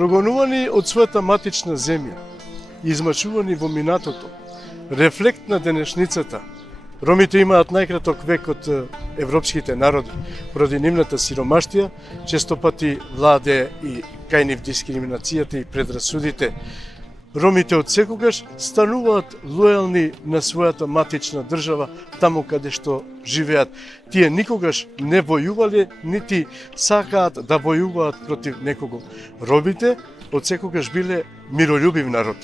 Прогонувани од својата матична земја, измачувани во минатото, рефлект на денешницата, ромите имаат најкраток век од европските народи, поради нивната сиромаштија, често пати владе и кај нив дискриминацијата и предрасудите. Ромите од секогаш стануваат лојални на својата матична држава, таму каде што живеат. Тие никогаш не војувале, нити сакаат да војуваат против некого. Ромите од секогаш биле миролюбив народ.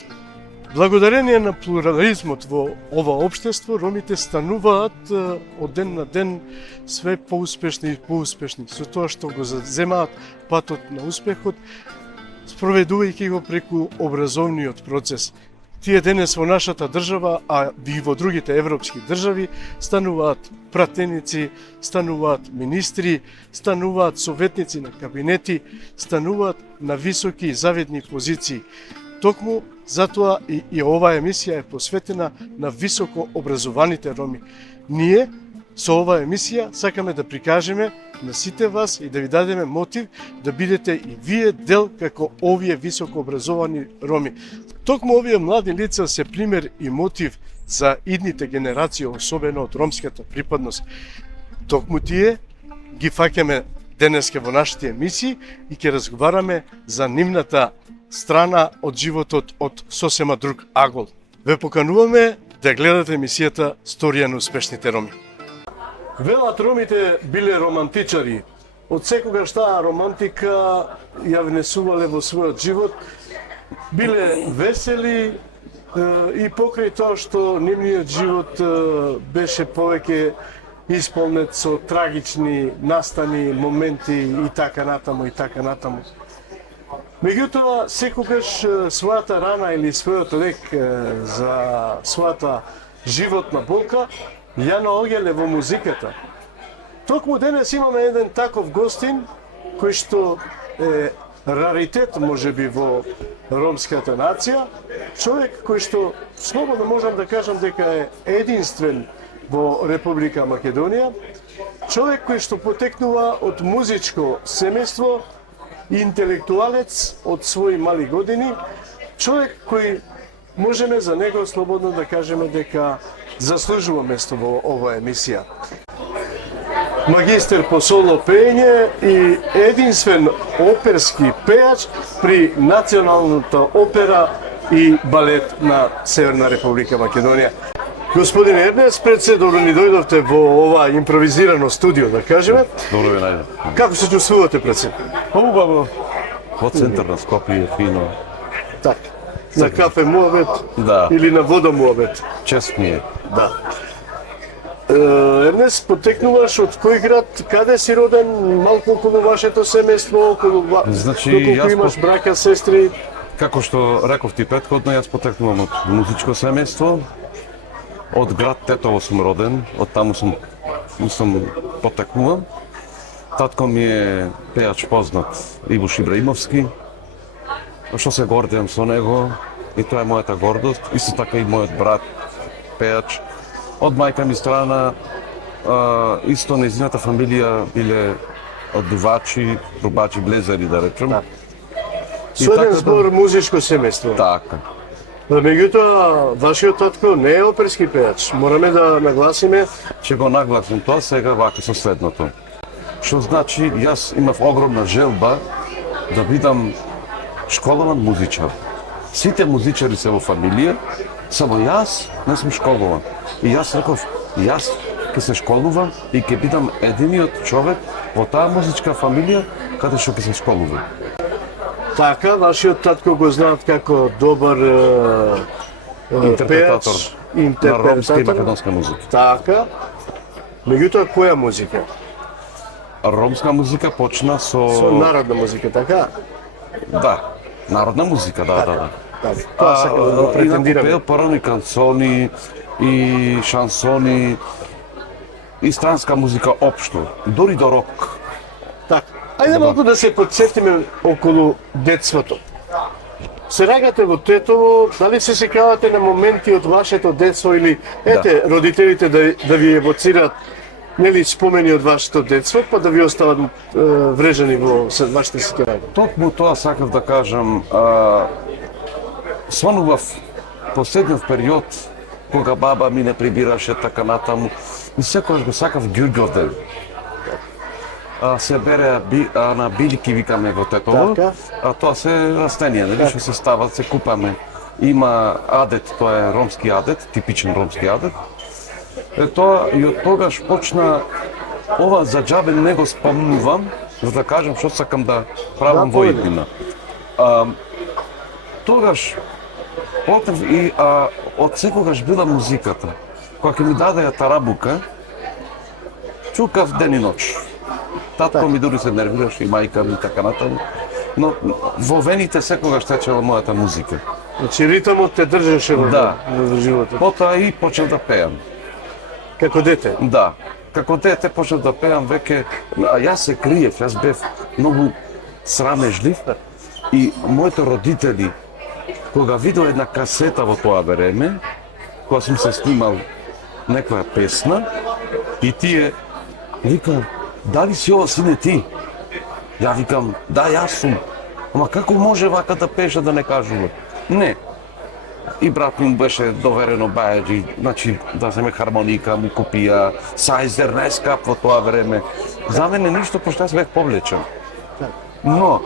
Благодарение на плурализмот во ова општество, ромите стануваат од ден на ден све поуспешни и поуспешни, со тоа што го заземаат патот на успехот, спроведувајќи го преку образовниот процес. Тие денес во нашата држава, а и во другите европски држави, стануваат пратеници, стануваат министри, стануваат советници на кабинети, стануваат на високи завидни позиции. Токму затоа и оваа емисија е посветена на високо образованите роми. Ние со оваа емисија сакаме да прикажеме на сите вас и да ви дадеме мотив да бидете и вие дел како овие високо образовани роми. Токму овие млади лица се пример и мотив за идните генерации, особено од ромската припадност. Токму тие ги фаќаме денеска во нашите емисии и ќе разговараме за нивната страна од животот од сосема друг агол. Ве покануваме да гледате емисијата Сторија на успешните роми. Велат ромите биле романтичари. Од секогаш таа романтика ја внесувале во својот живот. Биле весели и покрај тоа што нивниот живот беше повеќе исполнет со трагични настани, моменти и така натаму и така натаму. Меѓутоа, секогаш својата рана или својот лек за својата животна болка ја наоѓале во музиката. Токму денес имаме еден таков гостин кој што е раритет можеби во ромската нација, човек кој што слободно можам да кажам дека е единствен во Република Македонија, човек кој што потекнува од музичко семејство, интелектуалец од своји мали години, човек кој можеме за него слободно да кажеме дека заслужува место во оваа емисија. Магистер по соло пеење и единствен оперски пејач при Националната опера и балет на Северна Република Македонија. Господин Ернест, пред се добро ни дојдовте во ова импровизирано студио, да кажеме. Добро ви најдов. Како се чувствувате пред се? Убаво. Во центар на Скопје, фино. Так. На кафе муабет? Да. Или на вода муабет? Чест ми е. Да. Ернест, потекнуваш од кој град, каде си роден, малку околу вашето семејство, околу Значи, доколку имаш браќа, сестри? Како што реков ти претходно, јас потекнувам од музичко семејство. Од град Тетово сум роден, од таму сум потекнувам. Татко ми е пејач познат Ивуш Ибраимовски, што се гордеам со него и тоа е мојата гордост. Исто така и мојот брат пејач. Од мајка ми страна, исто нејзината фамилија биле одувачи, трубачи, блезари да речем. Да. Со еден збор музичко семејство. Така. Меѓутоа, вашиот татко не е оперски пејач. Мораме да нагласиме. Ќе го нагласим тоа сега вака со следното. Што значи, јас имав огромна желба да бидам школован музичар. Сите музичари се во фамилија, само јас не сум школован. И јас реков, јас ќе се школувам и ќе бидам единиот човек во таа музичка фамилија каде што ќе се школувам. Така, вашиот татко го знаат како добар Интерпретатор пејач, на ромска и македонска музика. Така. Меѓутоа, која музика? Ромска музика почна Со народна музика, така? Да, народна музика, да. Тоа сакам да го претендираме. Пеел парони канцони и шансони и странска музика општо, дори до рок. Така. Ајде малку да се подсетиме околу детството. Се раѓате во Тетово, дали се сеќавате на моменти од вашето детство или родителите да ви евоцираат нели спомени од вашето детство, па да ви остават врежани во вашите сеќавања. Токму тоа сакав да кажам, сонував последниот период кога баба ми не прибираше така натаму и секогаш го сакав Ѓурѓовден. Се бере на билики, викаме во Тетово, Така. а тоа се растенија, нели што се стават, се купаме. Има адет, тоа е ромски адет, типичен ромски адет. Тоа и од тогаш почна ова за џабе не го спомнувам, за да кажам што сакам да правам во иднина. Тогаш почнав и од секогаш била музиката. Кога ќе ми даде тарабука, чукав ден и ноќ. Татко ми дури се нервираше и мајка ми така натаму. Но во вените секогаш течела мојата музика. Значи ритмот те држеше Да. во животот. Потоа и почнав да пеам. Како дете. Да. Како дете почнав да пеам веќе, а јас се криев, јас бев многу срамежлив и моите родители кога видел една касета во тоа време, кога сум се снимал некоја песна и тие викам, дали си ова сине ти? Ја викам, да, јас сум. Ама како може вака да пеше да не кажува? Не. И брат ми беше доверено бајаджи, значи да земе хармоника, му купија, сајзер најскап во тоа време. За мене ништо, пошто јас бев повлечен. Но,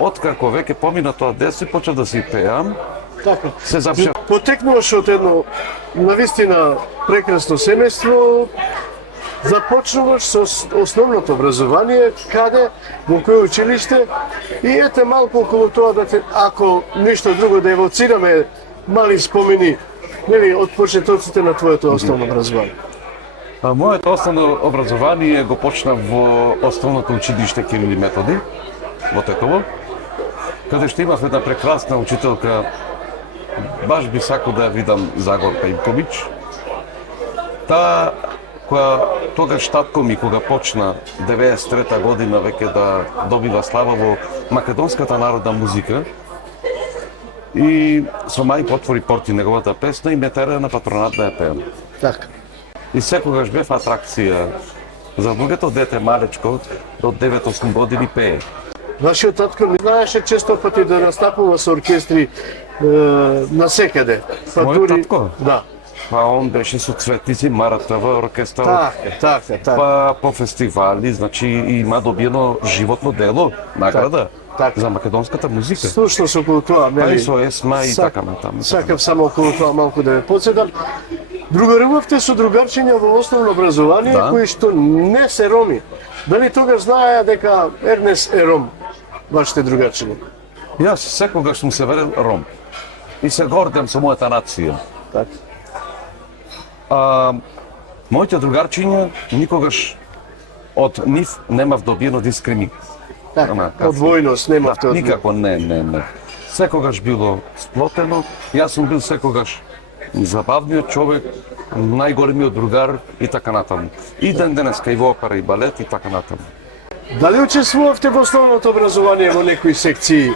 откако веќе помина тоа детство, почнав да си пеам, Така. се запшав. Потекнуваш од едно навистина прекрасно семејство, започнуваш со основното образование, каде, во кој училиште, и ете малку околу тоа да те, ако ништо друго да евоцираме мали спомени, нели, од почетоците на твоето основно образование. Моето основно образование го почнав во основното училиште Кирил и Методи, во Тетово, каде што имав една прекрасна учителка, баш би сакал да ја видам, Загорка Ивковиќ. Таа тогаш татко ми кога почна 93-та година веќе да добива слава во македонската народна музика и со мајка отвори порти неговата песна и ме тера на патронат да ја пеам. Така. И секогаш бев атракција за другото дете малечко до 9-8 години пее. Вашиот татко не знаеше често пати да настапува со оркестри насекаде. Мојот татко? Да. Па он беше со Цветници, Маратова оркестар, Така. па по фестивали, значи има добиено животно дело, награда Така. за македонската музика. Слушнаш околу тоа, Па нели? и со ЕСМА и така натаму. Сакав само околу тоа малку да ве подсетам. Другарувавте со другарчиња во основно образование Да. кои што не се роми. Дали тогаш знаеа дека Ернес е ром, вашите другарчиња? Јас секогаш сум се верил ром и се гордам со мојата нација. Така. Моите другарчиња никогаш од нив немав добиено дискриминација. Така. Одвојност немавте од Никако не. Секогаш било сплотено, јас сум бил секогаш забавниот човек, најголемиот другар и така натаму. И ден денеска и во опера и балет и така натаму. Дали учествувавте во основното образование во некои секции?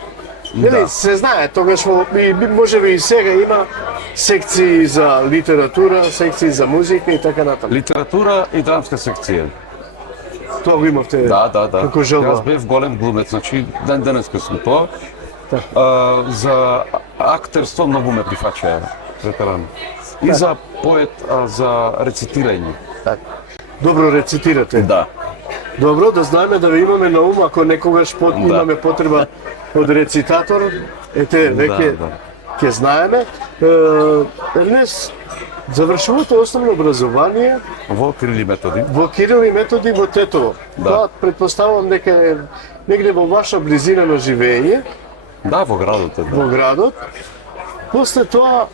Нели, Да. се знае, тогаш можеби и сега има секции за литература, секции за музика и така натаму. Литература и драмска секција. Тоа го имавте Да. како желба. Јас бев голем глумец, значи ден денеска сум тоа. За актерство многу ме прифаќаа ветерани. И за поет, за рецитирање. Така. Добро рецитирате. Да. Добро, да знаеме да ве имаме на ум, ако некогаш имаме потреба од рецитатор, ете, веќе Да. ќе знаеме. Ернес, завршувате основно образование Во Кирил и Методи. во Кирил и Методи во Тетово. Да. Тоа предпоставувам дека е негде во ваша близина на живење, Да, во градот. Да. во градот. После тоа,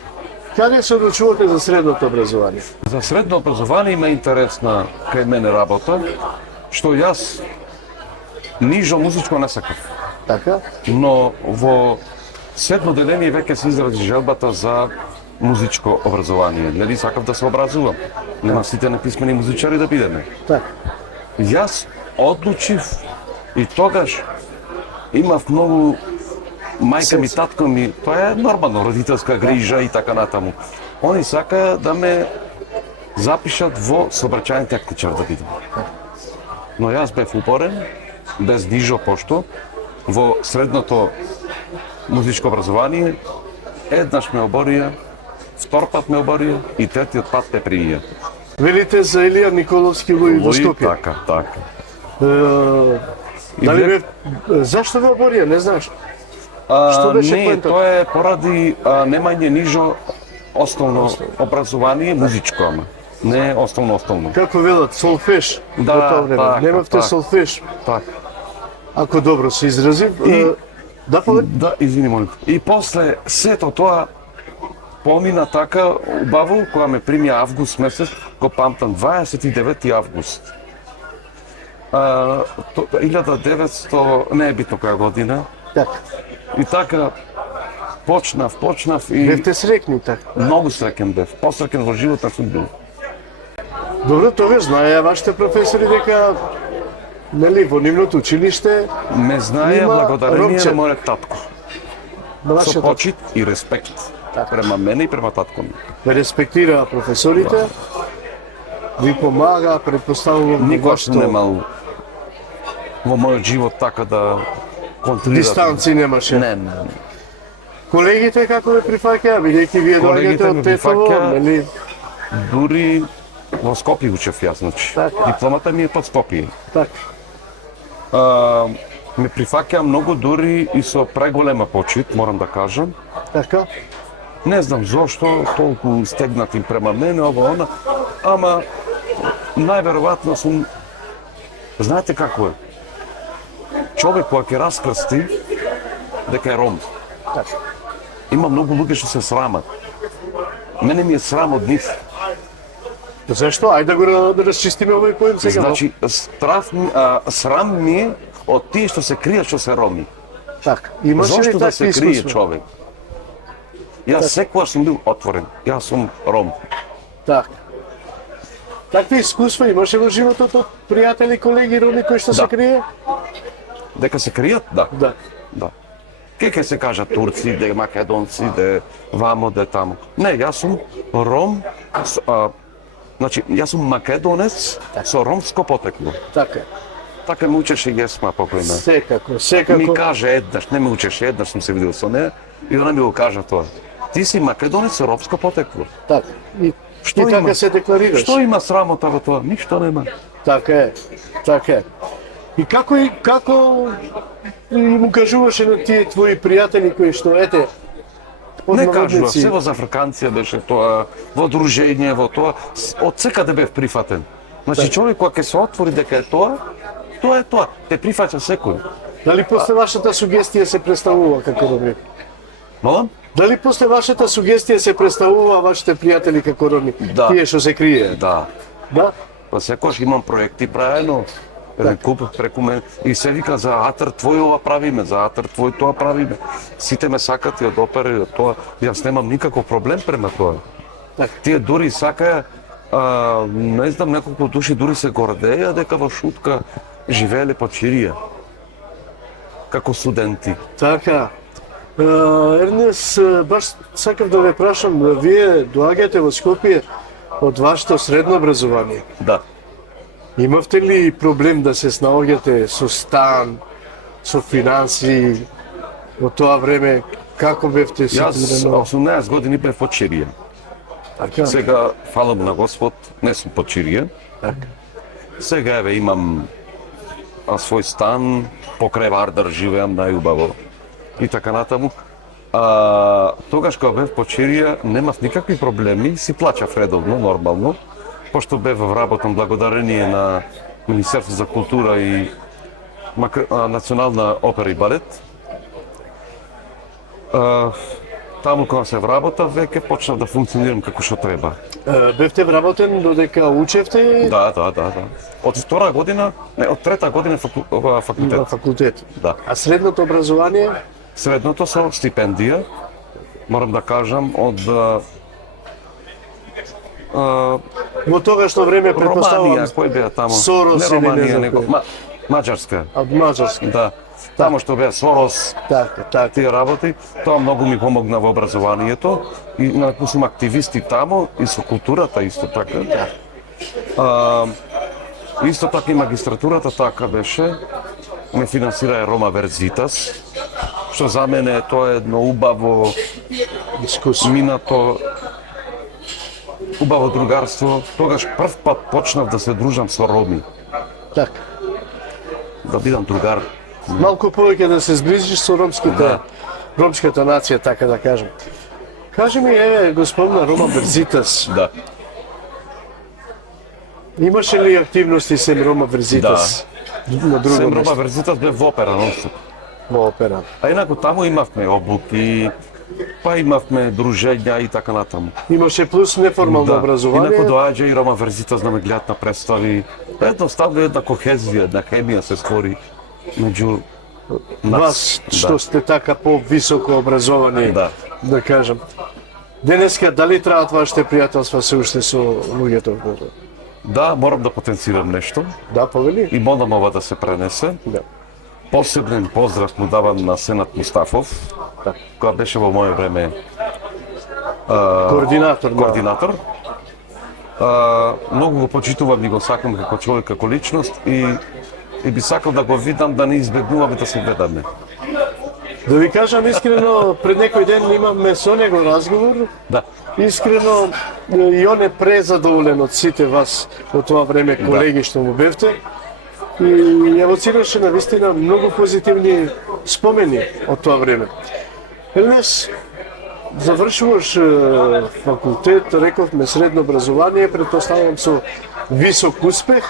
каде се одлучувате за средното образование? За средно образование има интересна кај мене работа, што јас нижо музичко не сакав. Така? Но во седмо деление веќе се изрази желбата за музичко образование. Нели сакав да се образувам. Нема сите неписмени музичари да бидеме. Така. Јас одлучив и тогаш имав многу мајка ми, татко ми, тоа е нормално, родителска грижа и така натаму. Они сака да ме запишат во сообраќајен техничар да бидам. Но јас бев упорен, без нижо пошто, во средното музичко образование, еднаш ме оборија, втор пат ме оборија и третиот пат ме приија. Велите за Илија Николовски во Скопје. Така, така. Дали бев зашто ве оборија, не знаеш? Што беше не, поентот? тоа е поради немање нижо основно образование, музичко, ама. Не основно. Како велат, солфеш Да, во тоа време. така, Немавте така. солфеш. Така. Ако добро се изразив. Да, Да, извини, молим. И после сето тоа помина така убаво, кога ме прими август месец, го памтам, 29 август. 1900, не е битно која година. така. И така почнав и Бевте срекни така. многу среќен бев. Посреќен во живот не сум бил. Добро, тоа знаеа вашите професори дека нели во нивното училиште Ме знае Има благодарение ромче. на мојот татко. на Со вашиот почит и респект према мене и према татко ми. ве респектира професорите, ви помага, предпоставувам во Никогаш вашето немал во мојот живот така да контролира. дистанци немаше. Не. Колегите како ве прифаќаа, бидејќи вие Колегите доаѓате ме од Тетово, прифаќаа. нели? Дури во Скопје учев јас, значи. Така. Дипломата ми е под Скопје. Така. Ме прифаќа многу дури и со преголема почит, морам да кажам. Така. Не знам зошто толку стегнати према мене, ова она, ама најверојатно сум. Знаете како е? Човек кога ќе раскрсти дека е ром, Така. има многу луѓе што се срамат. Мене ми е срам од нив. Зашто? Ајде да го да расчистиме овој поем сега. Значи, срам ми е од тие што се кријат што се роми. Така. Имаше ли Зошто да такви се крие искуства? човек? Јас секогаш сум бил отворен. Јас сум ром. Така. Такви искуства имаше во животот од пријатели, колеги, роми кои што се Да. крие? Дека се кријат? Да. Да. Да. Ке се кажа турци, де македонци, де вамо, де тамо. Не, јас сум ром, значи, јас сум македонец со ромско потекло. Така. Така ме учеше Јесма покојна. Секако, Ми секако. каже еднаш, не ме учеше, еднаш сум се видел со неа и она ми го кажа тоа. Ти си македонец со ромско потекло. Така. И Што и така има? се декларираш. Што има срамота во тоа? Ништо нема. Така е. Така е. И како му кажуваше на тие твои пријатели кои што ете од Не кажува, наводници, се во Зафрканција беше тоа, во дружење, во тоа, од секаде бев прифатен. Значи човек кога ќе се отвори дека е тоа е тоа, те прифаќа секој. дали после вашата сугестија се представува како роми? Молам? Дали после вашата сугестија се представува вашите пријатели како роми? Да. Тие што се крие? Да. Да? Па секојаш имам проекти правено. Еден куп преку мене и се вика за Атар твој ова правиме, за Атар твој тоа правиме. Сите ме сакат и од опера и од тоа. Јас немам никаков проблем према тоа. Така. Тие дури сакаја, не знам, неколку души дури се гордеја дека во Шутка живееле по Чирија. Како студенти. Така. Ернес, баш сакав да ве прашам, вие доаѓате во Скопје од вашето средно образование. Да. Имавте ли проблем да се снаоѓате со стан, со финанси во тоа време? Како бевте Јас ситуирано? 18 години бев по Чирија. Така, Сега, фала му на Господ, не сум по Чирија. така. Сега еве имам свој стан, покрај Вардар живеам најубаво и така натаму. Тогаш кога бев по Чирија немав никакви проблеми, си плаќав редовно, нормално, пошто бев вработен благодарение на Министерство за култура и Национална опера и балет. Таму кога се вработав, веќе почнав да функционирам како што треба. Бевте вработен додека учевте Да. Од втора година, не, од трета година на факултет. факултет. Да. А средното образование? Средното со стипендија, морам да кажам, од Во тогашно време Романија, предпоставувам кој беа таму? Сорос не или не Романија, знам него кој. Маđarска. од Маđарска. Да. Тамо што беа Сорос, така. тие работи, тоа многу ми помогна во образованието и наку сум активисти тамо и со културата исто така. Исто така и магистратурата така беше, ме финансира Рома Верзитас, што за мене тоа е едно убаво Искуство. минато, убаво другарство. Тогаш прв пат почнав да се дружам со роми, Така. да бидам другар. Малку повеќе да се зближиш со ромската нација, така да кажем. Кажи ми, господина Рома Верзитас, Да. имаше ли активности сем Рома Верзитас? На друго Сем Рома место, Верзитас бе во опера нонстоп. во опера. А инаку таму имавме обуки, па имавме дружења и така натаму. Имаше плюс неформално образование. Инаку доаѓа и Рома Верзитас да ме гледат на представи. Едноставно една кохезија, една хемија се створи меѓу нас. Вас, што сте така по-високо образовани, Да. кажем. Денеска, дали траат вашите пријателства се уште со луѓето? Да, морам да потенцирам нешто Да, повели? и модам ова да се пренесе. Да. Посебен поздрав му давам на Сенат Мустафов, Да. која беше во моје време Координатор. координатор. Многу го почитувам и го сакам како човек, како личност и би сакал да го видам да не избегнуваме да се гледаме. Да ви кажам искрено, пред некој ден имавме со него разговор. Да. Искрено, и он е презадоволен од сите вас од тоа време колеги што му бевте. И евоцираше на вистина многу позитивни спомени од тоа време. Еднаш завршуваш факултет, рековме средно образование, претпоставувам со висок успех,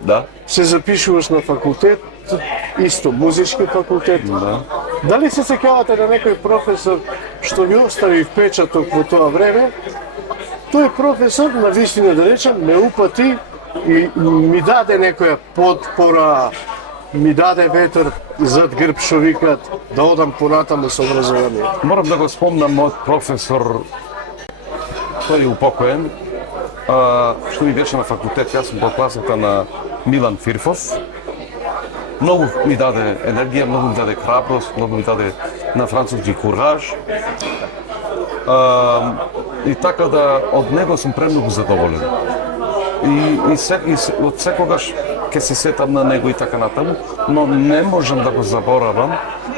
Да. се запишуваш на факултет, исто музички факултет. Да. Дали се сеќавате на некој професор што ви остави впечаток во тоа време? Тој професор, на вистина да речем, ме упати и ми даде некоја потпора, ми даде ветер зад грб што викат да одам понатаму со образование. Морам да го спомнам мојот професор, тој е упокоен, што ми беше на факултет, јас сум по класата на Милан Фирфов. Многу ми даде енергија, многу ми даде храброст, многу ми даде на француски кураж. И така да од него сум премногу задоволен. И од секогаш ќе се сетам на него и така натаму, но не можам да го заборавам.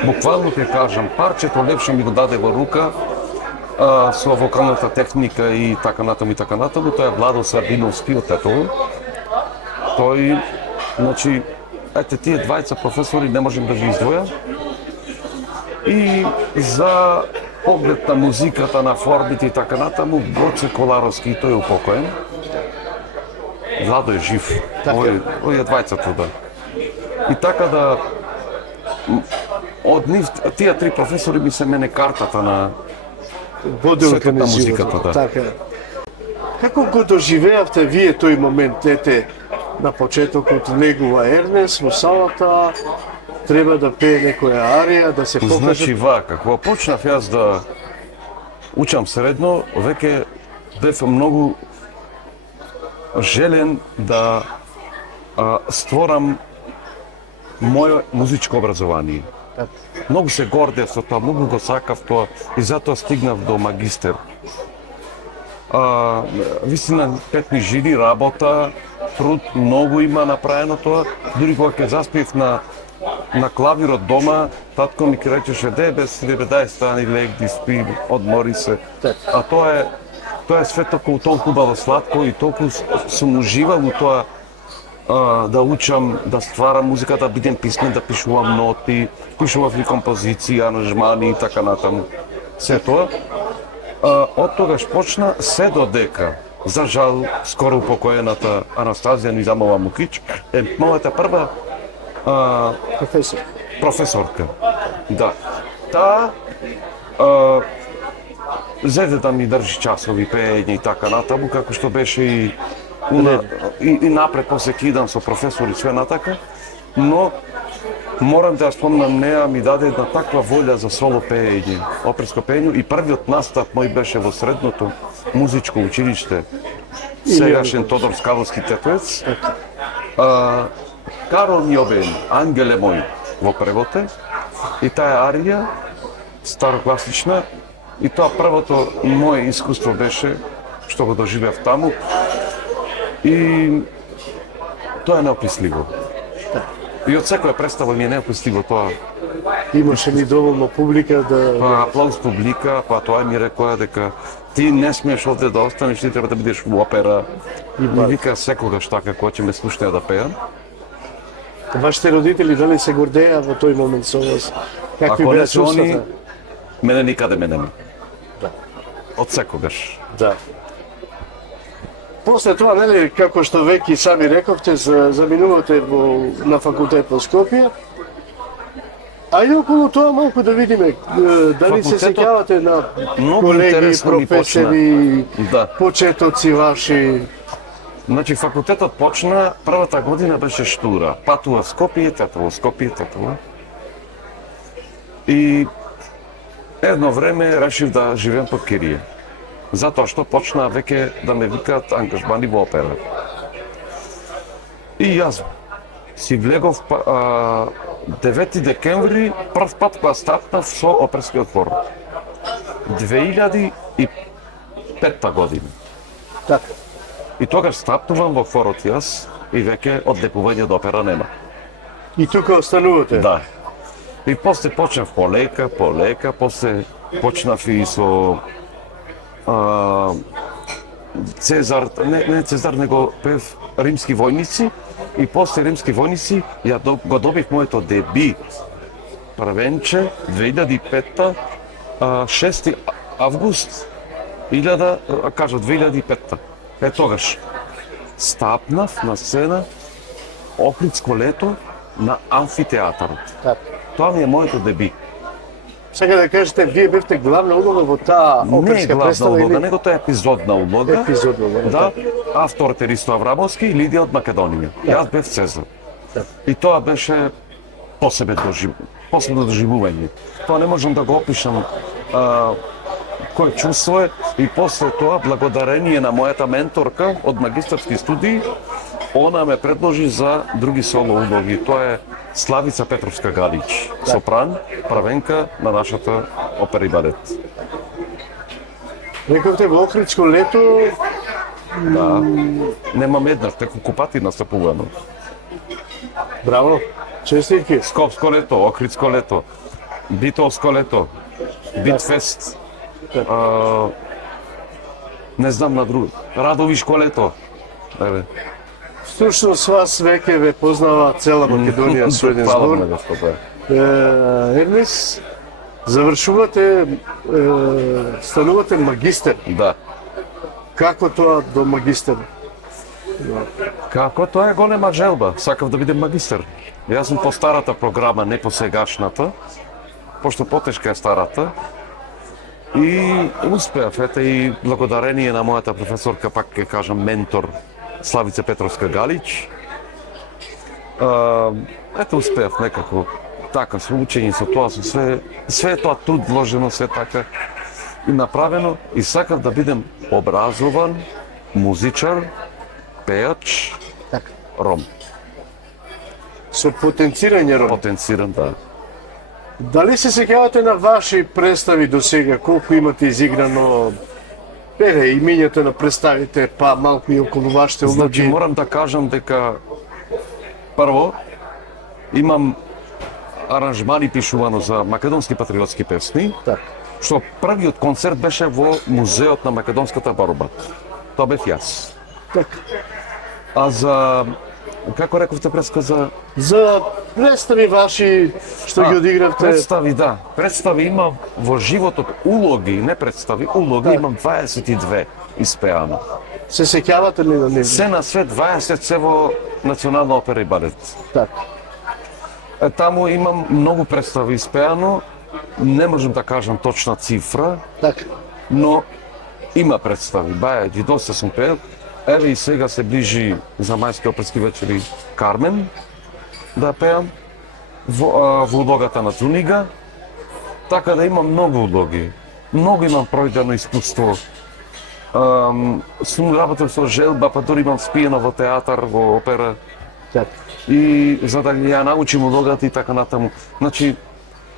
Буквално ќе кажам, парчето лепше ми го даде во рука со вокалната техника и така натаму, тоа е Владо Сабиновски од Тетово. Тој, значи, ете тие двајца професори не можем да ги издвоја. И за поглед на музиката, на формите и така натаму, Гоце Коларовски, тој е упокоен. Владо е жив, овие двајцата да. И така да, од нив, тие три професори ми се мене картата на Воделка на музиката, животот. да. Така е. Како го доживеавте вие тој момент, ете, на почетокот легува Ернес во салата, треба да пее некоја арија, да се покаже. Значи вака, кога почнав јас да учам средно, веќе бев многу желен да створам моје музичко образование. Многу се гордев со тоа, многу го сакав тоа и затоа стигнав до магистер. Вистина, пет ми жили работа, труд, многу има направено тоа. Дури кога ќе заспив на клавирот дома, татко ми ќе речеше, дај стани, легни, спи, одмори се. А тоа е све толку убаво сладко и толку сум уживал у тоа да учам, да стварам музика, да бидем писмен, да пишувам ноти, пишував и композиции, аранжмани и така натаму. Се тоа. Од тогаш почна се додека, за жал, скоро упокоената Анастазија Низамова Мукич е мојата прва професорка. Да. Таа зеде да ми држи часови пеење и така натаму, како што беше и напред после кидан со професори све натака, но морам да ја спомнам, неа ми даде една таква волја за соло пеење, оперско пеење и првиот настап мој беше во средното музичко училиште, сегашен Тодор Скаловски Тетовец. Карол Њобен, Ангеле мој, во преводе и таа арија старокласична и тоа првото мое искуство беше што го доживеав таму и тоа е неописливо. И од секоја представа ми е неописливо тоа. Имаше ли доволно публика да... Па аплауз публика, па тоа ми рекоа дека ти не смееш овде да останеш, ти треба да бидеш во опера. И ми вика секогаш така кога ќе ме слушнеа да пеам. Вашите родители дали се гордеа во тој момент со вас? Какви Ако беа не се они, чувствата? мене никаде ме нема. Да. Од секогаш. Да. После тоа, нели, како што веќе сами рековте, заминувате на факултет во Скопје. Ајде околу тоа малку да видиме, дали се Факултетот сеќавате на многу колеги, интересно ми професори, Да. почетоци ваши. Значи факултетот почна, првата година беше штура. Патува в Скопје, тето во Скопје, тето. И едно време решив да живеам под кирија. Затоа што почнаа веќе да ме викаат ангажмани во опера. И јас си влегов 9 декември, прв пат кога стартнав со оперскиот хор. 2005 година. Така. И тогаш стартнувам во хорот јас и веќе одлекување до опера нема. И тука останувате? Да. И после почнав полека, после почнав и со Цезар, не Цезар, него пев Римски војници и после Римски војници ја го добив моето деби првенче 2005 6 август 2005. Е тогаш стапнав на сцена Охридско лето на амфитеатарот. Така. Тоа ми е моето деби. Сега да кажете, вие бевте главна улога во таа Не е оперска главна представа улога, или? него тоа е епизодна улога. Епизодна улога, Да, авторот е Ристо Аврамовски и Лидија од Македонија. Јас бев Цезар. И тоа беше посебно доживување. Тоа не можам да го опишам кој чувство е и после тоа, благодарение на мојата менторка од магистарски студии, она ме предложи за други соло улоги. Тоа е Славица Петровска Галич, сопран, правенка на нашата опера и балет. Рековте во Охридско лето, Да, немам еднаш, неколку пати настапувано. браво, честитки. Скопско лето, Охридско лето, Битолско лето, Битфест, не знам на друго, Радовишко лето. Еве. Всушност вас веќе ве познава цела Македонија со еден Фала збор. ме, Господе. Ермис, завршувате, станувате магистер. Да. Како тоа до магистер? Како тоа е голема желба, сакав да бидем магистер. Јас сум по старата програма, не по сегашната, пошто потешка е старата. И успеав, ете и благодарение на мојата професорка, пак ќе кажам ментор, Славица Петровска Галич. Ето успеав некако така со учење, со тоа, со све тоа труд вложено, све така и направено и сакав да бидем образован музичар, пејач, Така. ром. Со потенцирање род. Потенциран, да. Дали се сеќавате на ваши представи до сега? Колку имате изиграно? Имињата на представите, па малку и околу вашите Значи, улоги. морам да кажам дека прво имам аранжмани пишувано за македонски патриотски песни, Така. што првиот концерт беше во Музеот на македонската борба. Тоа бев јас. Така. А за како рековте предсказа? За представи ваши што ги одигравте. Представи, да. Представи имам во животот улоги, не представи, улоги Да. имам 22 испеано. Се сеќавате ли на нив? Се на свет 20 се во Национална опера и балет. Така. Таму имам многу представи испеано, не можам да кажам точна цифра, Така. но има представи. Бајаѓи, доста сум пеел. Еве и сега се ближи за мајски оперски вечери Кармен да пеам во улогата на Цунига. Така да имам многу улоги. Многу имам пројдено искуство. Сум работел со желба, па дури имам спиено во театар, во опера. Така. и за да ја научим улогата и така натаму. Значи,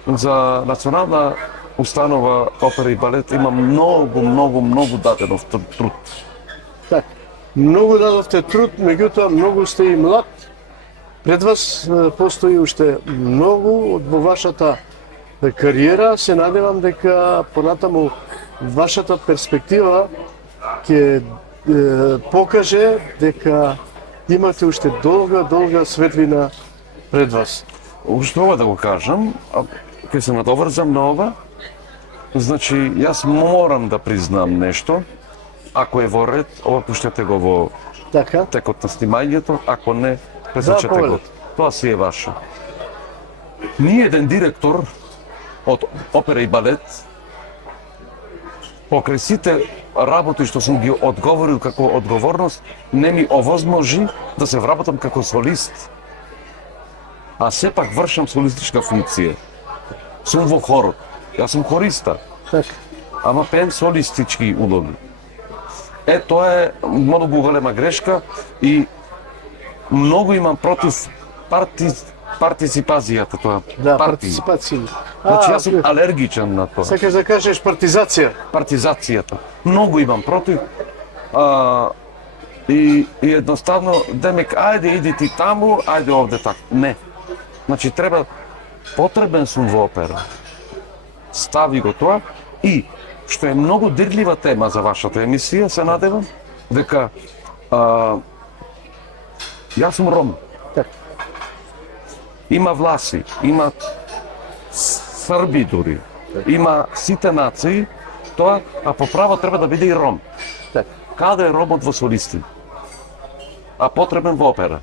за национална установа опера и балет има многу дадено труд. Так. Многу дадовте труд, меѓутоа многу сте и млад. Пред вас постои уште многу од во вашата кариера. Се надевам дека понатаму вашата перспектива ќе покаже дека имате уште долга светлина пред вас. Уште ова да го кажам, ќе се надоврзам на ова. Значи, јас морам да признам нешто. Ако е во ред, ова пуштете го во Така? текот на снимањето, ако не, пресечете го. повелете. Тоа си е ваше. Ни еден директор од опера и балет, покрај сите работи што сум ги одговорил како одговорност, не ми овозможи да се вработам како солист. А сепак вршам солистичка функција. Сум во хорот. Јас сум хориста, Така. ама пеем солистички улоги. Тоа е многу голема грешка и многу имам против партиципацијата тоа. Да, партии. партиципација. Значи јас сум алергичен на тоа. Сакаш да кажеш партизација. Партизацијата. Многу имам против. И едноставно, демек, ајде иди ти таму, ајде овде така. Не. Значи потребен сум во опера. Стави го тоа и што е многу дирлива тема за вашата емисија, се надевам, дека јас сум ром. Така. Има власи, има срби дури, има сите нации, тоа, а по право треба да биде и ром. Така. Каде е ромот во солисти? А потребен во опера.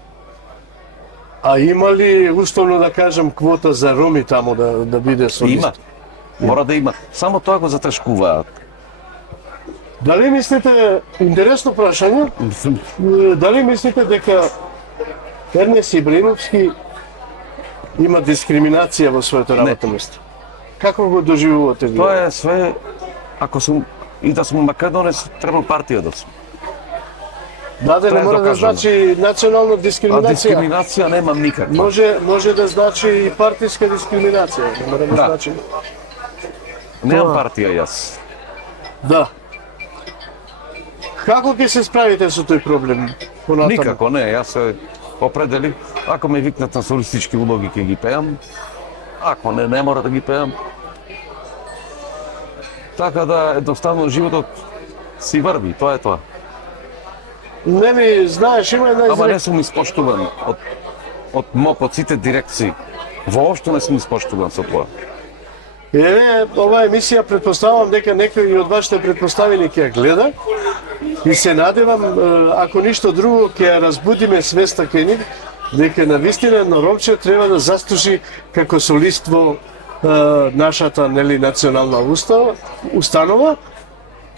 А има ли условно да кажем квота за роми таму да биде солист? Има. Мора да има. Само тоа го затешкуваат. Дали мислите, интересно прашање, дали мислите дека Ернест Ибраимовски има дискриминација во своето работно место? Како го доживувате вие? Тоа е све, ако сум и да сум македонец, треба партија да сум. Да, не Тоа е мора да докажано. значи национална А дискриминација. дискриминација немам никаква. Може да значи и партиска дискриминација, не мора да Да. значи. Немам партија јас. Да. Како ќе се справите со тој проблем? Понатаму? Никако не, јас се определив. Ако ме викнат на солистички улоги, ќе ги пеам. Ако не мора да ги пеам. Така да, едноставно, животот си врви, тоа е тоа. Не ми, знаеш, има една Ама не изрека. сум испоштуван од МОП, од сите дирекции. Воопшто не сум испоштуван со тоа. Оваа емисија претпоставувам дека некој од вашите претпоставени ќе ја гледа и се надевам, ако ништо друго, ќе ја разбудиме свеста кај нив, дека навистина едно ромче треба да застужи како солист во нашата национална установа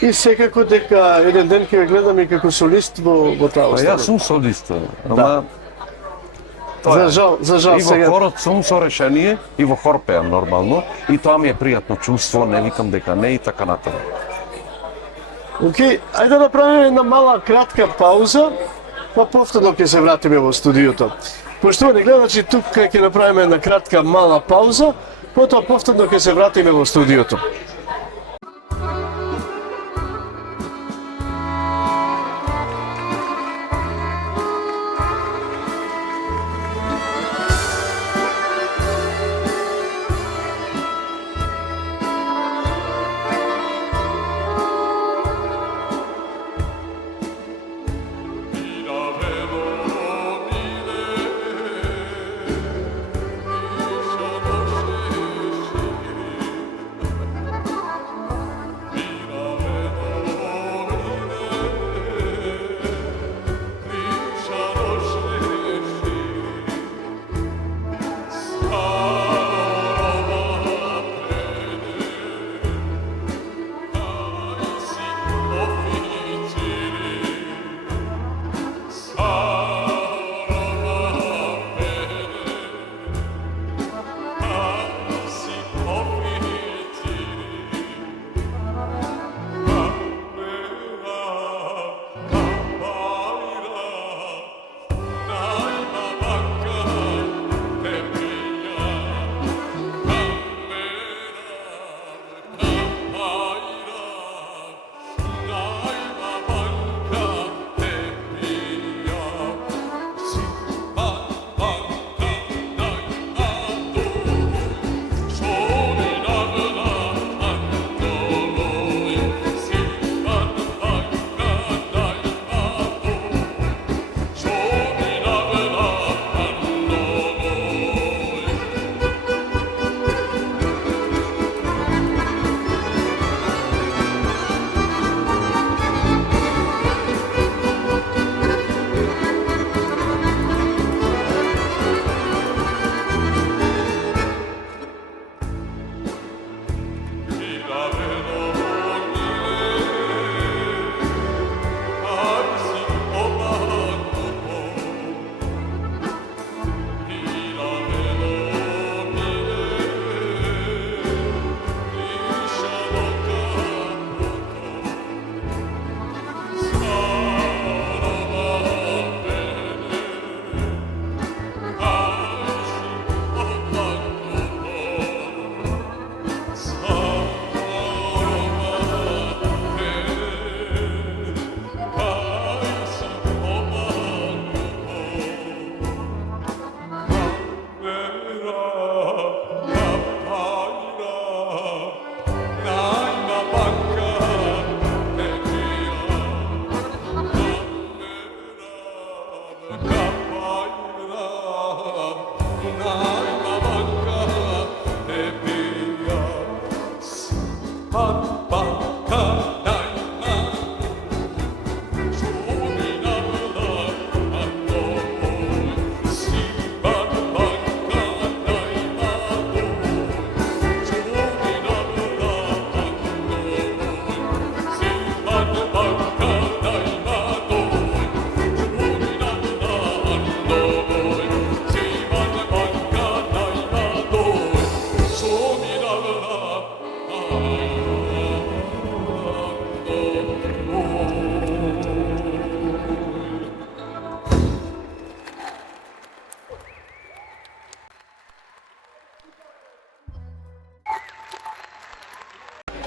и секако дека еден ден ќе ја гледам и како солист во таа А установа. јас сум солист, ама Да. тоа е. За жал И во сега. хорот сум со решение, и во хор пеам нормално, и тоа ми е пријатно чувство, не викам дека не и така натаму. Океј, ајде да направиме една мала кратка пауза, па повторно ќе се вратиме во студиото. Поштовани гледачи, тук ќе направиме една кратка мала пауза, потоа повторно ќе се вратиме во студиото.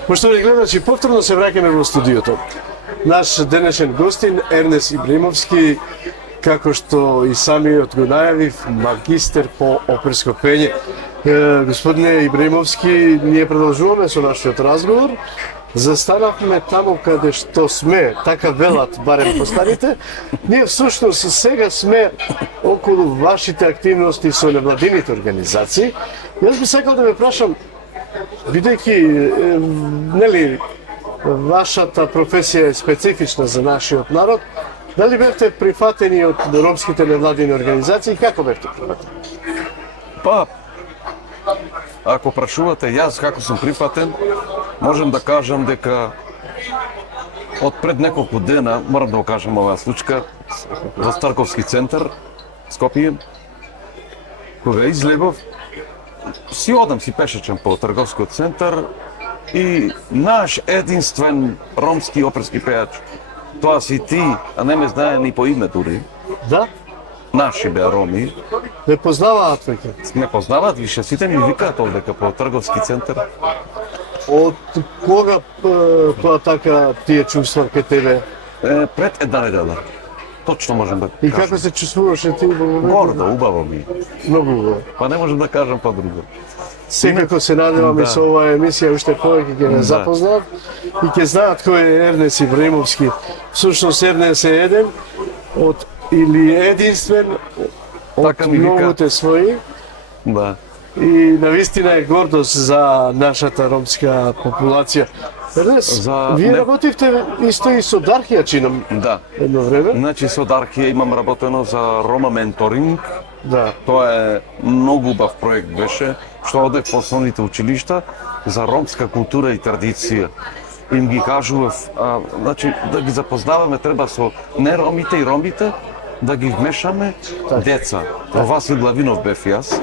Poštovani gledači, повторно се враќаме во студиото. Наш денешен гостин Ернест Ибраимовски, како што и самиот го најавив, магистер по оперско пење. Господине Ибраимовски, ние продолжуваме со нашиот разговор. Застанавме таму каде што сме, така велат барем постарите. Ние всушност сега сме околу вашите активности со невладините организации. Јас би сакал да ве прашам, бидејќи нели вашата професија е специфична за нашиот народ, дали бевте прифатени од ромските невладини организации и како бевте прифатени? Па, ако прашувате јас како сум прифатен, можем да кажам дека од пред неколку дена, морам да го кажам оваа случка, во Старковски центар, Скопје, кога излегов, си одам, си пешачам по трговскиот центар и наш единствен ромски оперски пејач, тоа си ти, а не ме знае ни по име дури. Да? Наши беа роми. Не познаваат веќе? Не познаваат више, сите ми викаат овдека по трговски центар. Од кога тоа така тие чувства кај тебе? Пред една недела. Точно можем да И кажем. како се чувствуваше ти во моментот? Гордо, убаво ми. Многу убаво. Па не можем да кажам по-друго. Секако се надеваме Да. со оваа емисија уште повеќе ќе не запознаат и ќе знаат кој е Ернест Ибраимовски. Всушност Ернест е еден од или единствен од Така ми вика. многуте своји Да. и навистина е гордост за нашата ромска популација. Ернест, вие не- работивте исто и со Дархија чинам Да. едно време? Значи со Дархија имам работено за Рома менторинг. Да. Тоа е многу убав проект беше, што одев по основните училишта за ромска култура и традиција. Им ги кажував, значи да ги запознаваме треба со не ромите и ромите, да ги вмешаме деца. Во Васил Главинов бев јас.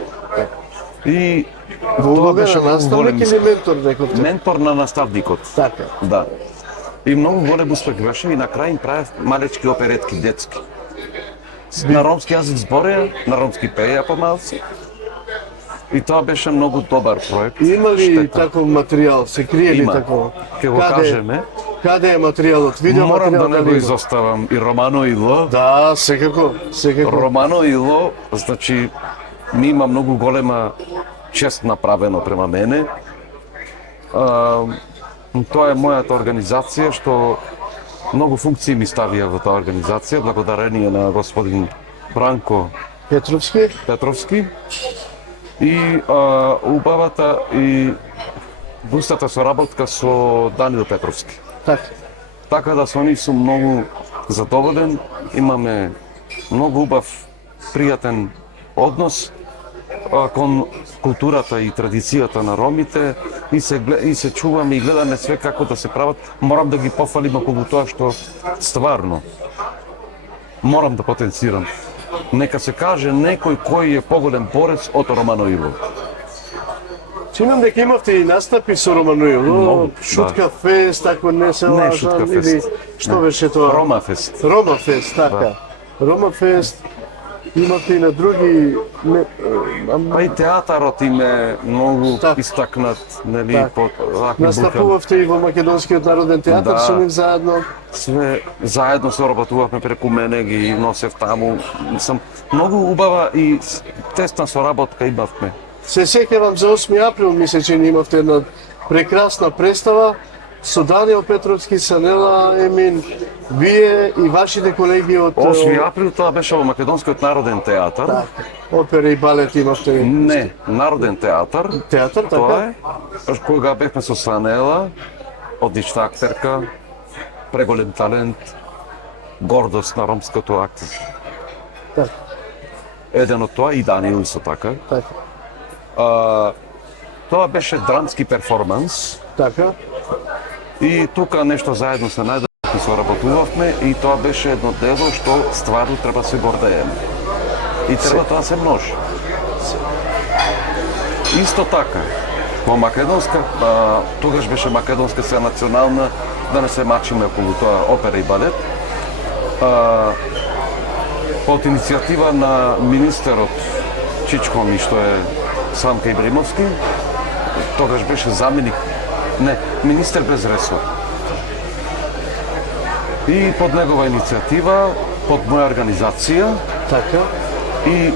И Во тоа улога беше на многу голем наставник или ментор некој? ментор на наставникот. Така. Да. И многу голем успех беше и на крај им правев малечки оперетки детски. На ромски јазик збореа, на ромски пееа помалци. И тоа беше многу добар проект. Има ли Штета. таков материјал? Се крие ли Има. таков? Ќе го кажеме. Каде е материјалот? Видео Морам материјал да не дали го има? изоставам и Романо Ило. Да, секако, секако. Романо Ило, значи, ми има многу голема чест направено према мене. Тоа е мојата организација што многу функции ми ставија во таа организација, благодарение на господин Бранко Петровски? Петровски и убавата и густата соработка со Даниел Петровски. Така. Така да со нив сум многу задоволен, имаме многу убав, пријатен однос кон културата и традицијата на ромите и се чуваме и гледаме све како да се прават. Морам да ги пофалим околу тоа што стварно морам да потенцирам. Нека се каже некој кој е поголем борец од Романо Ило. Чинам дека имавте и настапи со Романуил, Многу, Шутка да. фест, ако не се Не лажам, Шутка или фест. што Не. беше тоа? Рома фест. Рома фест, така. Рома фест, имавте и на други... Па и театарот им е многу Така. истакнат, нели, Така. по вакви Настапувавте и во Македонскиот народен театар Да. со нив заедно. све заедно се работувавме преку мене, ги носев таму. Сам многу убава и тесна соработка имавме. Се сеќавам за 8 април, мисля, че имавте една прекрасна представа со Даниел Петровски, Санела Емин, вие и вашите колеги од 8 април тоа беше во Македонскиот народен театар. така, опера и балет имавте. Не, Народен театар. Театар, Тоа така? е кога бевме со Санела, одлична актерка, преголем талент, гордост на ромското актерство. Така, Еден од тоа и Даниел исто така. така, Тоа беше драмски перформанс така. и тука нешто заедно се најдовме, соработувавме и тоа беше едно дело што стварно треба да се гордееме. И треба тоа се множи. Исто така, во Македонска, тогаш беше Македонска се национална, да не се мачиме околу тоа опера и балет. Од иницијатива на министерот Чичкоми, што е Самка Ибримовски, тогаш беше заменик, не, министер без ресор. И под негова иницијатива, под моја организација Така, и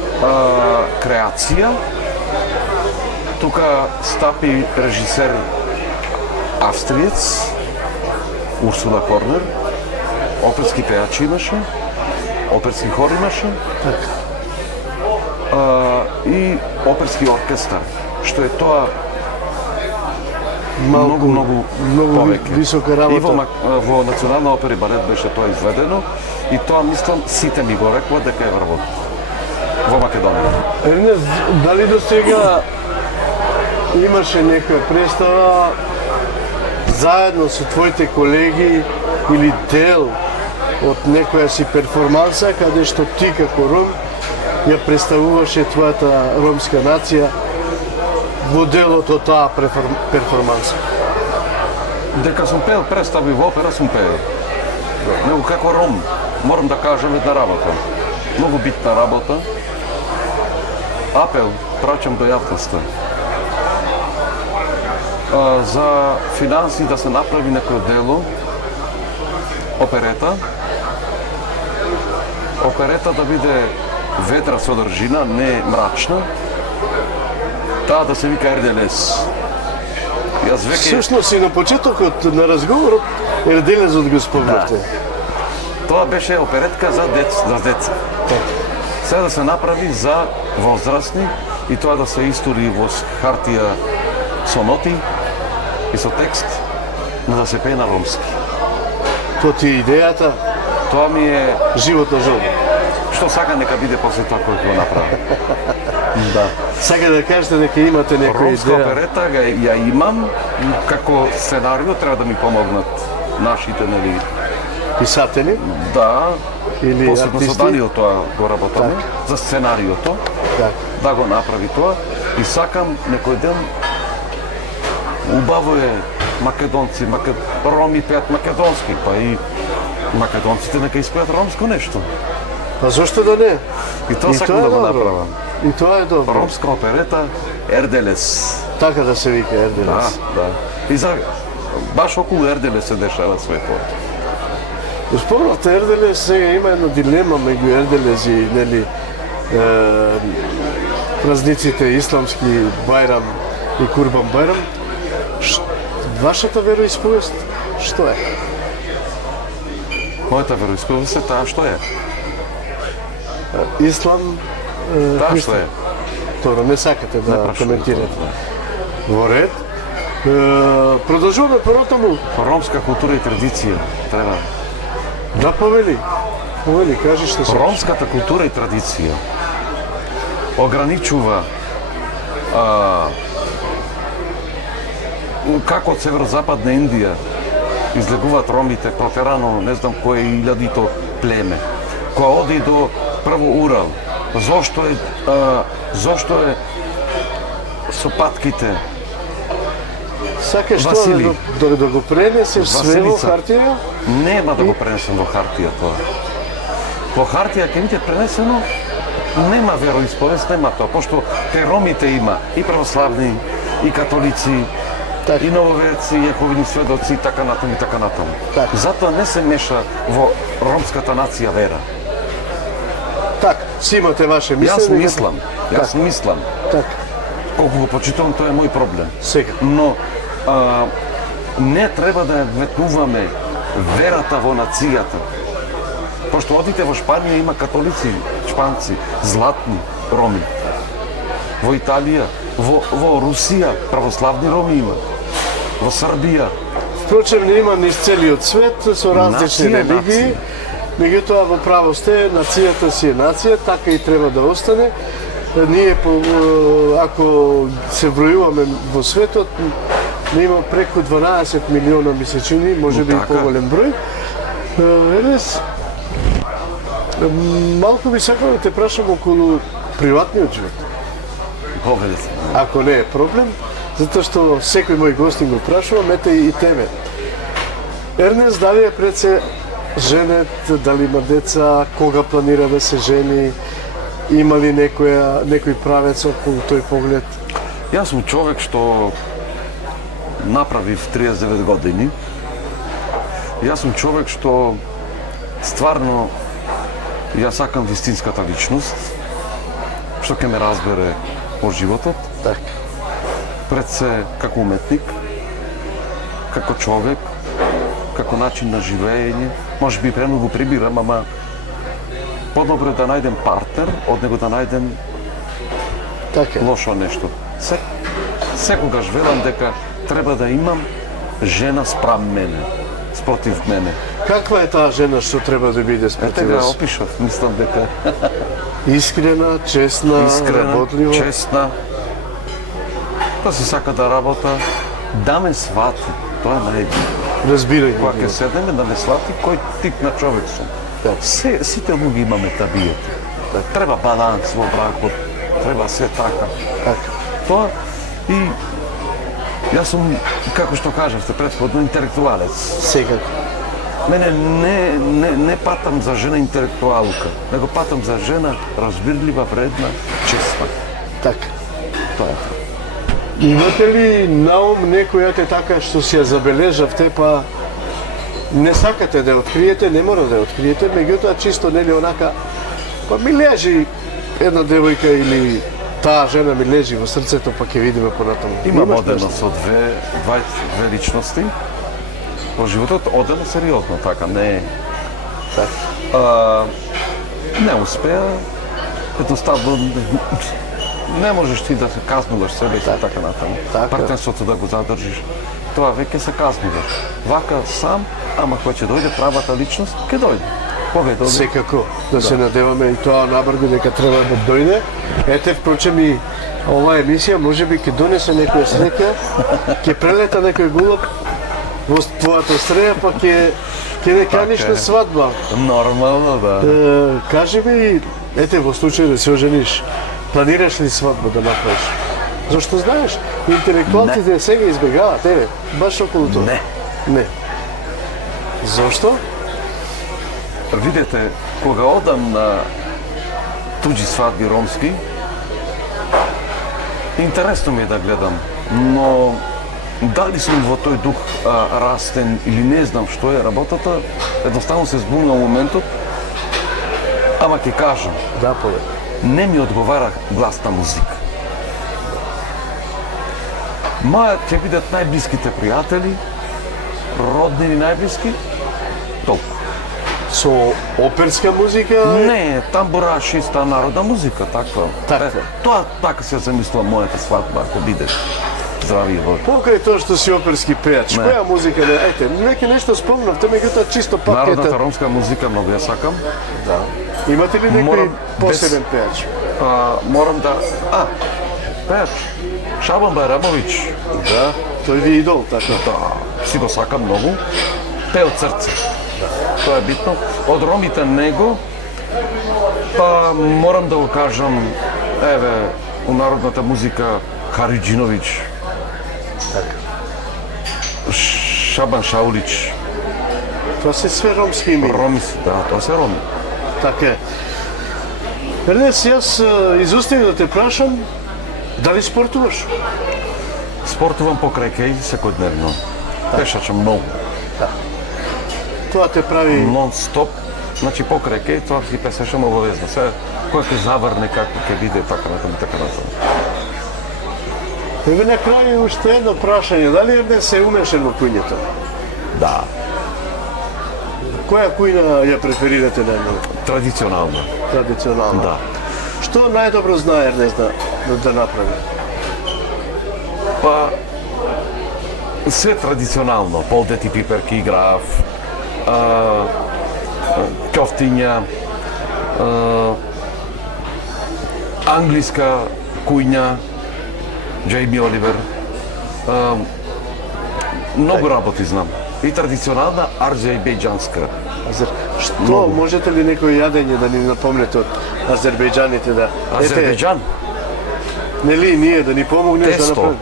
креација, тука стапи режисер австриец, Урсула Корнер, оперски пејачи имаше, оперски хор имаше, така. и оперски оркестар, што е тоа Малку, многу повеќе. висока И работа. во Национална опера и балет беше тоа изведено и тоа мислам сите ми го рекува дека е вработи во Македонија. Ернест, дали до сега имаше некоја представа заедно со твоите колеги или дел од некоја си перформанса каде што ти како ром ја представуваше твојата ромска нација во делот од таа перформанса? Дека сум пеел представи во опера, сум пеел. Него како ром, морам да кажам една работа. Многу битна работа. Апел праќам до јавноста. За финанси да се направи некој дело, оперета. Оперета да биде ветра содржина, не мрачна. Таа да се вика Ерделес. Јас веќе Всушност и на почетокот на разговорот Ерделезот го спомнавте. тоа беше оперетка за деца. Се да се направи за возрастни и тоа да се истори во хартија со ноти и со текст, но да се пее на ромски. Тоа ти е идејата, Тоа ми е животна жолба. што сака нека биде после тоа кој го направи. Да. Сака да кажете дека имате некоја Ромска идеја. оперета ја имам, како сценарио треба да ми помогнат нашите, нели, Писатели да, или посебно со артисти? Даниел тоа го работаме, за сценариото, Да. да го направи тоа и сакам некој ден убаво е македонци, роми пеат македонски, па и македонците нека испеат ромско нешто. Па зошто да не? И тоа сакам да го направам. И тоа е добро. Ромска оперета Ерделес. Така да се вика Да, Ерделес. да. И за баш околу Ерделес се дешава светот. Спомнавте Ерделес, сега има една дилема меѓу Ерделес и нели празниците исламски Бајрам и Курбан Бајрам. Вашата вероисповест што е? Мојата вероисповест е таа што е. Ислам, Таа што е. Тоа не сакате да прашувам коментирате. Во ред. Продолжуваме понатаму. Ромска култура и традиција треба. Да, повели. Повели, кажи што се. Ромската култура и традиција ограничува како од северозападна Индија излегуваат ромите протерано, не знам кое илјадито племе, која оди до прво Урал. Зошто е со патките Сакаш тоа Васили. да го пренесеш све во Василица. хартија? Нема да го пренесем во хартија тоа. Во хартија ќе биде пренесено, нема вероисповест, нема тоа, пошто кај ромите има и православни, и католици, Така. и нововерци, и јеховини сведоци, и така натаму, и така натаму. Така. Затоа не се меша во ромската нација вера. Така, си имате ваше мислење. Јас мислам, Така. мислам. Така, Колку го почитувам, тоа е мој проблем. сега. Но не треба да ја ветнуваме верата во нацијата. Пошто одите во Шпанија има католици, шпанци, златни роми. Во Италија, во Русија православни роми има. Во Србија. Впрочем, не има низ целиот свет со различни Нација, религии. Меѓутоа, во право сте, нацијата си е нација, така и треба да остане. Ние, ако се бројуваме во светот, не има преку 12 милиона месечини, може би и Така. поголем број. Ернес, малку би сакал да те прашам околу приватниот живот. Поведете. Ако не е проблем, затоа што секој мој гостин го прашувам, ете и тебе. Ернест, дали е пред се женет, дали има деца, кога планира да се жени, има ли некој правец околу тој поглед? Јас сум човек што направив 39 години. Јас сум човек што стварно ја сакам вистинската личност, што ќе ме разбере по животот, Така. пред се како уметник, како човек, како начин на живење. Може би премногу прибирам, ама подобро е да најдем партнер, од него да најдем Така. лошо нешто. Секогаш велам дека треба да имам жена спрам мене, спротив мене. Каква е таа жена што треба да биде Ете спротив го вас? опишав, мислам дека Искрена, честна, искрена, работлива. честна, да се сака да работа, да ме свати. Тоа е најбитно. Разбирај. Кога ќе седнеме да ме свати кој тип на човек сум. Сите луѓе имаме табијата. Треба баланс во бракот, треба се така. Така. Тоа и јас сум, како што кажавте претходно, интелектуалец. Секако. Мене не патам за жена интелектуалка, него патам за жена разбирлива, вредна, честна. Така. Тоа е. Имате ли наум некоја те така што си ја забележавте, па не сакате да ја откриете, не мора да ја откриете, меѓутоа чисто нели онака, па ми лежи една девојка или таа жена ми лежи во срцето, па ќе видиме понатаму. Имам Имаш одено нешто? со две личности во животот, одено сериозно, така, не Така. не успеа, едноставно не можеш ти да се казнуваш себе си така натаму. Така. Партнерството да го задржиш, тоа веќе се казнуваш. Вака сам, ама кога ќе дојде правата личност, ќе дојде. Кога ќе дојде? Секако, да се надеваме и тоа набргу дека треба да дојде. Ете, впрочем и оваа емисија може би ќе донесе некоја среќа, ќе прелета некој голуб во твојата стреја, па ќе не каниш Така е. на свадба. Нормално, да. Кажи ми, ете, во случај да се ожениш, планираш ли свадба да направиш? Зашто знаеш, интелектуалците сега избегаваат тебе, баш околу тоа. Не. Не. Зошто? Видете, кога одам на туѓи свадби ромски, интересно ми е да гледам, но дали сум во тој дух растен или не знам што е работата, едноставно се збунувам моментот, ама ќе кажам, Да, повед. не ми одговара гласна музика. Ќе бидат најблиските пријатели, роднини најблиски, толку. Со оперска музика? Не, тамбурашиста, народна музика, таква. Таква. Тоа така се замислува мојата свадба, ако биде. Здравие Боже. Покрај тоа што си оперски пејач, Не. која музика не? Ете, веќе нешто спомнавте, меѓутоа чисто Народната пакета. ромска музика многу ја сакам. Да. Имате ли некој Морам посебен пејач? Морам да... пејач. Шабан Байрамовиќ. Да. Тој ви е идол, така. Да, си го сакам многу. Пе од срце. Тоа е битно. Од ромите него, па морам да го кажам, еве, у народната музика Хариџиновиќ, Така. Шабан Шаулиќ, Тоа се све ромски имена. роми си, да, тоа се роми. Така е. Ернес, јас изоставив да те прашам, дали спортуваш? Спортувам покрај кеј секојдневно. Пешачам многу, Тоа те прави нон-стоп. Значи покрај кеј тоа си песешам обавезно. Се кој ќе заврне како ќе биде така натаму, така натаму. Еве на крај уште едно прашање, дали Ернест се умешен во куњето? Да, Која кујна ја преферирате најмногу? традиционално. Традиционално. Да. Што најдобро знае Ернест да направи? Па, sve tradicionalno, poldeti piperki, graf, koftinja, anglijska kujnja, Jamie Oliver, mnogo работи знам. И традиционална азербејџанска. Што можете ли некој јадење да ни напомнете од азербејџаните да Азербејџан, нели ние да ни помогнеш да Тесто. направиме?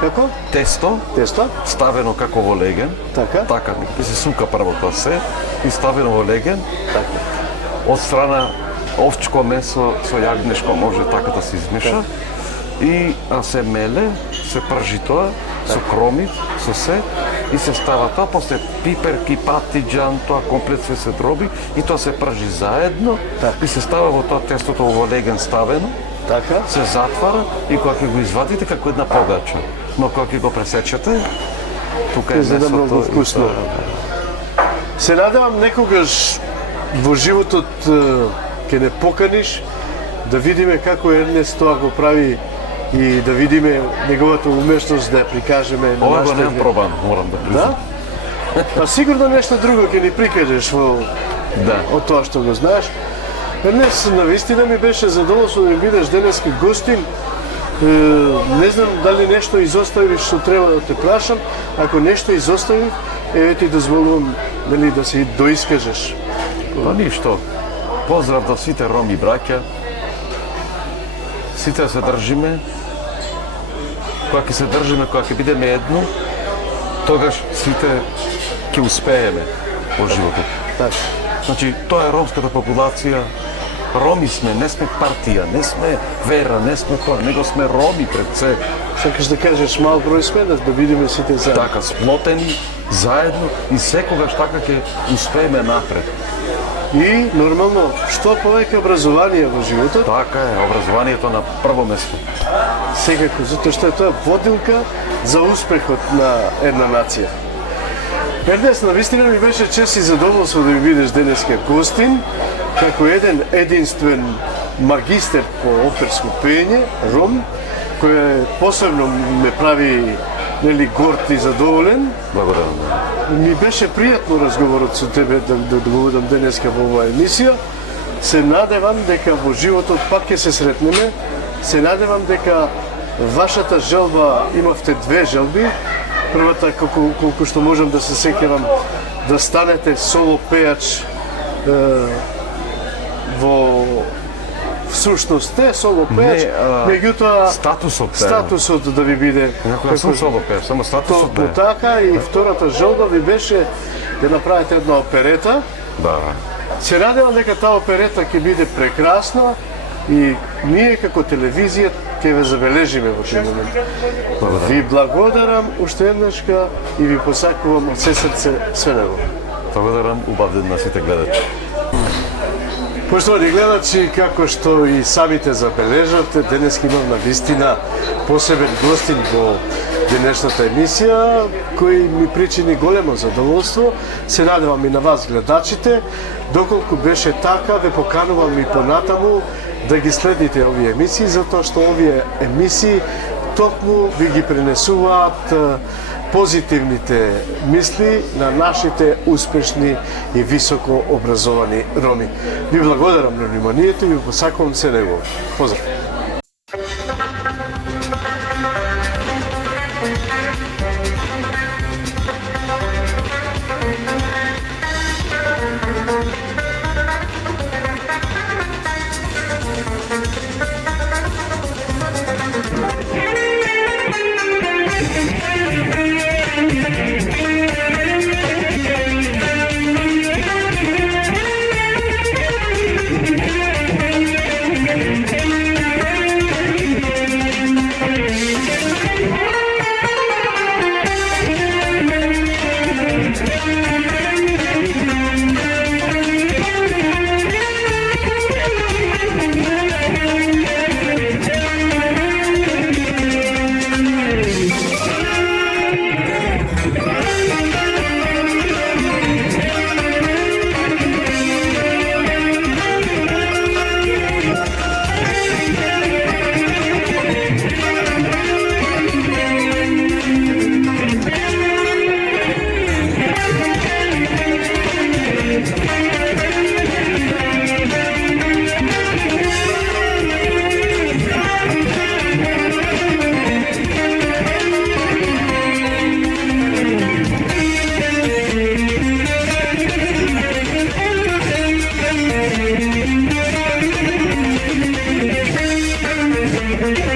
Како? тесто, Тесто? ставено како во леген, Така? така и се сука прво тоа се и ставено во леген. Така. Од страна овчко месо со јагнешко може така да се измеша и се меле, се пржи тоа со кромив, со се и се става тоа, после пиперки, патиџан, тоа комплет се дроби и тоа се пржи заедно и се става во тоа тестото во леген ставено, Така? се затвара и кога ќе го извадите како една погача. Но кога ќе го пресечете, тука е Изгледа месото. многу и вкусно. тоа. Се надевам некогаш во животот ќе не поканиш да видиме како Ернест тоа го прави и да видиме неговата умешност да ја прикажеме на Ова го нашите немам пробан, морам да признам. Да? Па сигурно нешто друго ќе ни прикажеш во Да. од тоа што го знаеш. Ернест, навистина ми беше задоволство да ми бидеш денески гостин. Не знам дали нешто изоставиш што треба да те прашам. Ако нешто изоставив, еве ти дозволувам дали да се доискажеш. Па ништо. Поздрав до сите роми браќа. Сите се држиме. Кога ќе се држиме, кога ќе бидеме едно, тогаш сите ќе успееме во животот. Така. Значи, тоа е ромската популација. Роми сме, не сме партија, не сме вера, не сме тоа, него сме роми пред се. Сакаш да кажеш мал број сме да видиме сите заедно. Така, сплотени, заедно и секогаш така ќе успееме напред. И нормално, што повеќе образование во животот, Така е, образованието на прво место. секако, затоа што е тоа водилка за успехот на една нација. Ернест, навистина ми беше чест и задоволство да ми бидеш денеска гостин, како еден единствен магистер по оперско пење, ром, кој посебно ме прави нели горд и задоволен. Благодарам. Ми беше пријатно разговорот со тебе да го водам денеска во оваа емисија. Се надевам дека во животот пак ќе се сретнеме. Се надевам дека вашата желба, имавте две желби. Првата, колку што можам да се сеќавам, да станете соло пејач во всушност те соло пејач, меѓутоа статусот да ви биде. Некоја сум соло пејач, само статусот Токму не. така и втората желба ви беше да направите една оперета. Да. Се надевам дека таа оперета ќе биде прекрасна и ние како телевизија ќе ве забележиме во тој момент. Ви благодарам уште еднашка и ви посакувам од се срце све најдобро. Благодарам, убав ден на сите гледачи. Поштовани гледачи, како што и самите забележавте, денес имам на вистина посебен гостин во денешната емисија, кој ми причини големо задоволство. Се надевам и на вас, гледачите. Доколку беше така, ве поканувам и понатаму да ги следите овие емисии, затоа што овие емисии токму ви ги пренесуваат позитивните мисли на нашите успешни и високо образовани роми. Ви благодарам на вниманието и ви посакувам се најубаво. Поздрав! Thank you.